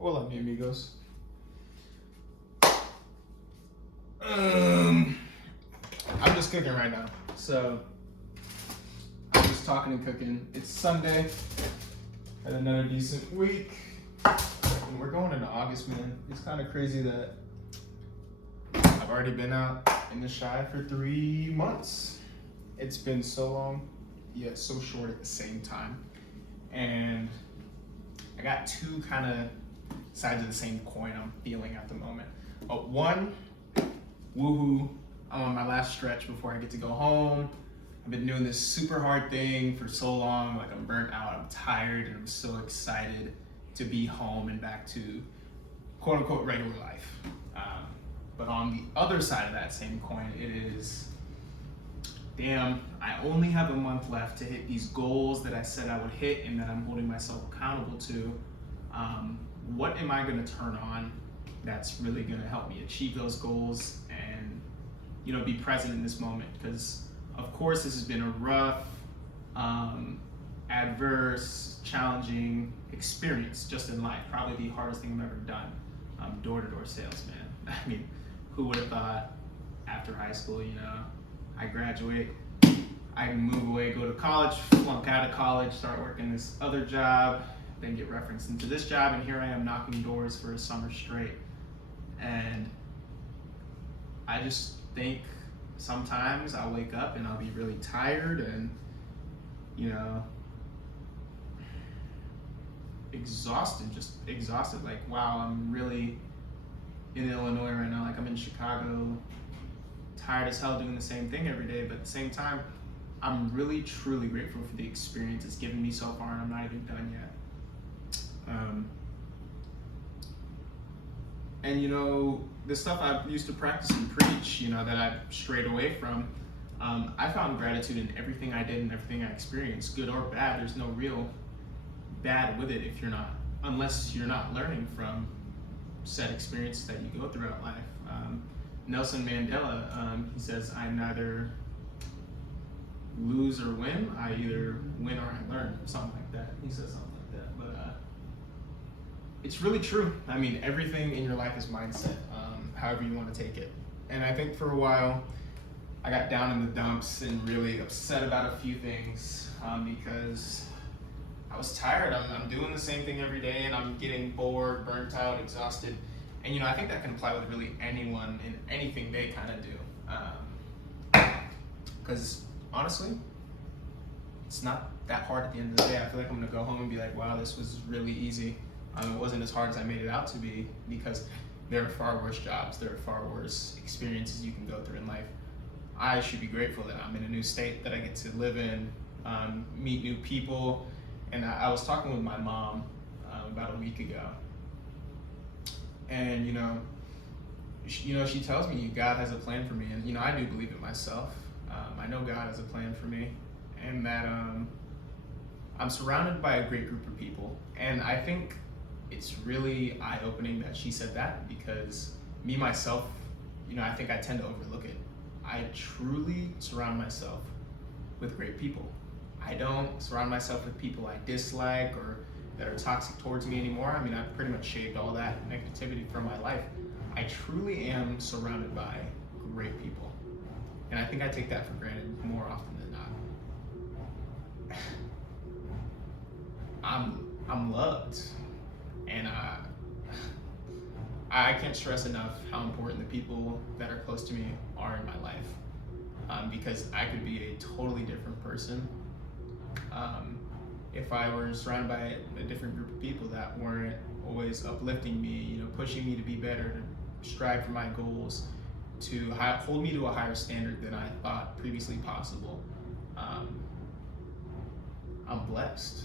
Hola, mi amigos. I'm just cooking right now. So, I'm just talking and cooking. It's Sunday. Had another decent week. And we're going into August, man. It's kind of crazy that I've already been out in the Chi for 3 months. It's been so long, yet so short at the same time. And I got two kind of sides of the same coin I'm feeling at the moment. One, woohoo, I'm on my last stretch before I get to go home. I've been doing this super hard thing for so long, like I'm burnt out, I'm tired, and I'm so excited to be home and back to quote unquote regular life. But on the other side of that same coin, it is, damn, I only have a month left to hit these goals that I said I would hit and that I'm holding myself accountable to. What am I gonna turn on that's really gonna help me achieve those goals and, be present in this moment? Because of course this has been a rough, adverse, challenging experience just in life. Probably the hardest thing I've ever done. Door-to-door sales, man. I mean, who would have thought after high school, I graduate, I move away, go to college, flunk out of college, start working this other job, then get referenced into this job, and here I am knocking doors for a summer straight. And I just think sometimes I'll wake up and I'll be really tired and, exhausted. Like, wow, I'm really in Illinois right now. Like, I'm in Chicago, tired as hell doing the same thing every day. But at the same time, I'm really, truly grateful for the experience it's given me so far, and I'm not even done yet. And the stuff I used to practice and preach, that I've strayed away from, I found gratitude in everything I did and everything I experienced, good or bad. There's no real bad with it unless you're not learning from said experiences that you go throughout life. Nelson Mandela, he says, I neither lose or win, I either win or I learn, something like that. He says something like that, but it's really true. I mean, everything in your life is mindset, however you want to take it. And I think for a while, I got down in the dumps and really upset about a few things because I was tired. I'm doing the same thing every day and I'm getting bored, burnt out, exhausted. And I think that can apply with really anyone in anything they kind of do. Because honestly, it's not that hard at the end of the day. I feel like I'm gonna go home and be like, wow, this was really easy. It wasn't as hard as I made it out to be, because there are far worse jobs, there are far worse experiences you can go through in life. I should be grateful that I'm in a new state that I get to live in, meet new people. And I was talking with my mom about a week ago, and she tells me God has a plan for me, and I do believe it myself. I know God has a plan for me, and that I'm surrounded by a great group of people, and I think it's really eye-opening that she said that, because me myself, I think I tend to overlook it. I truly surround myself with great people. I don't surround myself with people I dislike or that are toxic towards me anymore. I mean, I've pretty much shaved all that negativity from my life. I truly am surrounded by great people. And I think I take that for granted more often than not. I'm loved. And I can't stress enough how important the people that are close to me are in my life. Because I could be a totally different person if I were surrounded by a different group of people that weren't always uplifting me, pushing me to be better, to strive for my goals, to hold me to a higher standard than I thought previously possible. I'm blessed.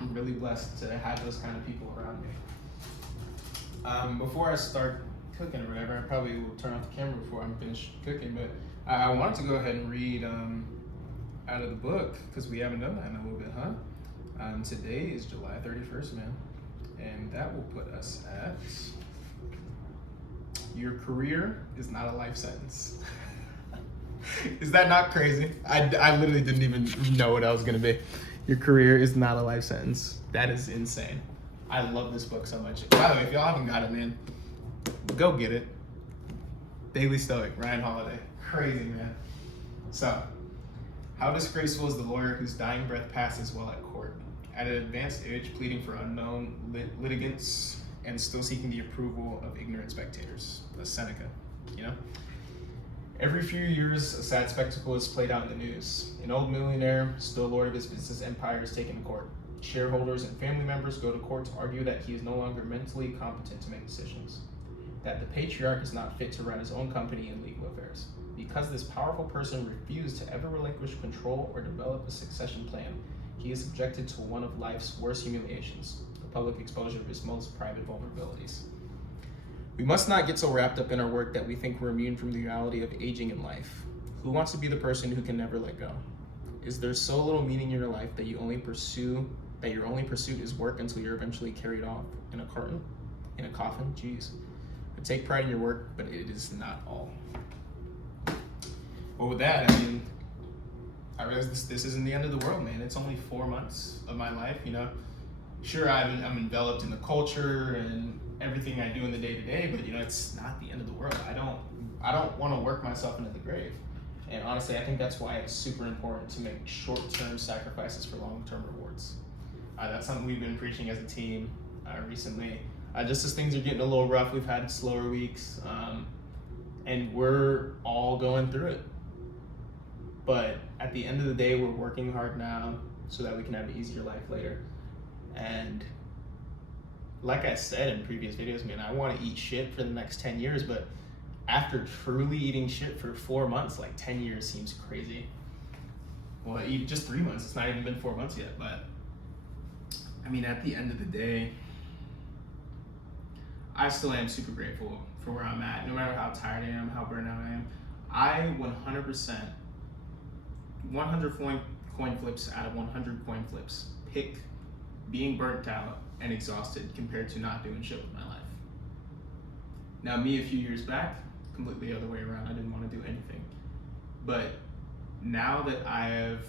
I'm really blessed to have those kind of people around me. Before I start cooking or whatever, I probably will turn off the camera before I'm finished cooking, but I wanted to go ahead and read out of the book, because we haven't done that in a little bit, huh? Today is July 31st, man, and that will put us at, your career is not a life sentence. Is that not crazy? I literally didn't even know what I was gonna be. Your career is not a life sentence. That is insane. I love this book so much. By the way, if y'all haven't got it, man, go get it. Daily Stoic, Ryan Holiday. Crazy, man. So, how disgraceful is the lawyer whose dying breath passes while at court, at an advanced age, pleading for unknown litigants and still seeking the approval of ignorant spectators. That's Seneca, you know? Every few years, a sad spectacle is played out in the news. An old millionaire, still lord of his business empire, is taken to court. Shareholders and family members go to court to argue that he is no longer mentally competent to make decisions, that the patriarch is not fit to run his own company and legal affairs. Because this powerful person refused to ever relinquish control or develop a succession plan, he is subjected to one of life's worst humiliations, the public exposure of his most private vulnerabilities. We must not get so wrapped up in our work that we think we're immune from the reality of aging in life. Who wants to be the person who can never let go? Is there so little meaning in your life that your only pursuit is work until you're eventually carried off in a carton, in a coffin? Jeez. I take pride in your work, but it is not all. Well, with that, I mean, I realize this isn't the end of the world, man. It's only 4 months of my life, you know. Sure, I'm enveloped in the culture and everything I do in the day-to-day, but you know, it's not the end of the world. I don't want to work myself into the grave. And honestly, I think that's why it's super important to make short-term sacrifices for long-term rewards. That's something we've been preaching as a team recently. Just as things are getting a little rough, we've had slower weeks, and we're all going through it. But at the end of the day, we're working hard now so that we can have an easier life later. And like I said in previous videos, man, I want to eat shit for the next 10 years, but after truly eating shit for 4 months, like 10 years seems crazy. Well, just 3 months, it's not even been 4 months yet, but I mean, at the end of the day, I still am super grateful for where I'm at, no matter how tired I am, how burnt out I am. I 100 coin flips out of 100 coin flips pick being burnt out and exhausted compared to not doing shit with my life. Now, me a few years back, completely the other way around. I didn't want to do anything. But now that I have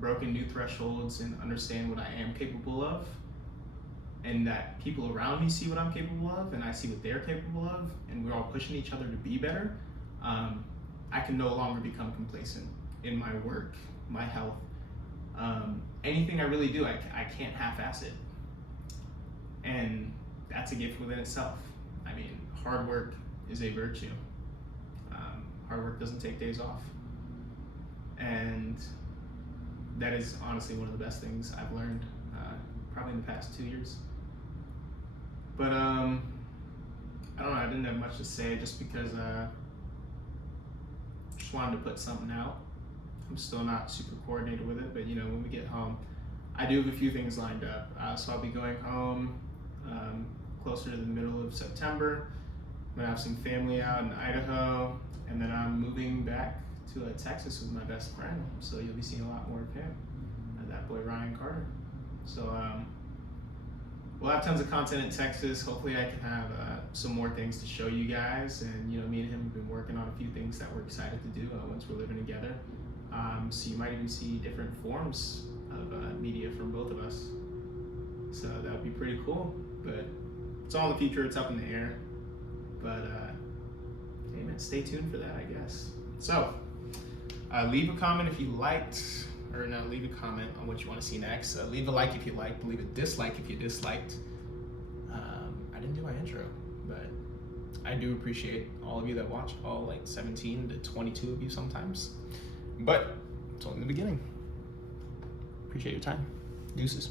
broken new thresholds and understand what I am capable of, and that people around me see what I'm capable of, and I see what they're capable of, and we're all pushing each other to be better, I can no longer become complacent in my work, my health. Anything I really do, I can't half-ass it. And that's a gift within itself. I mean, hard work is a virtue. Hard work doesn't take days off. And that is honestly one of the best things I've learned probably in the past 2 years. But I don't know, I didn't have much to say just because just wanted to put something out. I'm still not super coordinated with it, but you know, when we get home, I do have a few things lined up. So I'll be going home closer to the middle of September. I'm gonna have some family out in Idaho, and then I'm moving back to Texas with my best friend. So you'll be seeing a lot more of him, that boy Ryan Carter. So we'll have tons of content in Texas. Hopefully I can have some more things to show you guys. And you know, me and him have been working on a few things that we're excited to do once we're living together. So you might even see different forms of media from both of us. So that would be pretty cool. But it's all in the future, it's up in the air. But hey man, stay tuned for that, I guess. So leave a comment if you liked, or no, leave a comment on what you want to see next. Leave a like if you liked, leave a dislike if you disliked. I didn't do my intro, but I do appreciate all of you that watch, all like 17 to 22 of you sometimes. But it's only the beginning. Appreciate your time. Deuces.